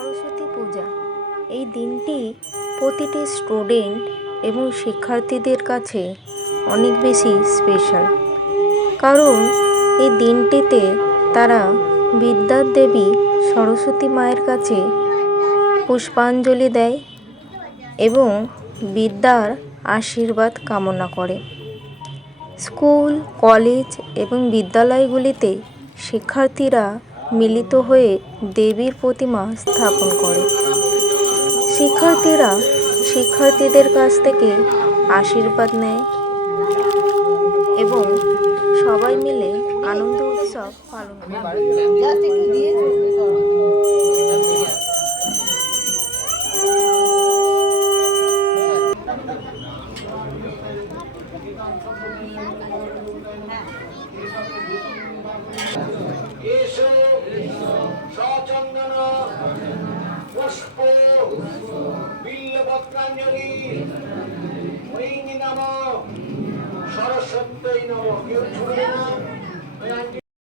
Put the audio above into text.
সরস্বতী পূজা এই দিনটি প্রতিটি স্টুডেন্ট এবং শিক্ষার্থীদের কাছে অনেক বেশি স্পেশাল। কারণ এই দিনটিতে তারা বিদ্যার দেবী সরস্বতী মায়ের কাছে পুষ্পাঞ্জলি দেয় এবং বিদ্যার আশীর্বাদ কামনা করে। স্কুল, কলেজ এবং বিদ্যালয়গুলিতে শিক্ষার্থীরা মিলিত হয়ে দেবীর প্রতিমা স্থাপন করে। শিক্ষার্থীরা শিক্ষার্থীদের কাছ থেকে আশীর্বাদ নেয় এবং সবাই মিলে আনন্দ উৎসব পালন করে। সচন্দন পুষ্প বিল্লপত্রাঞ্জলি ঐং নম সরস্বত্যই নম। কেউ ছুটবে না, ওই আন্টি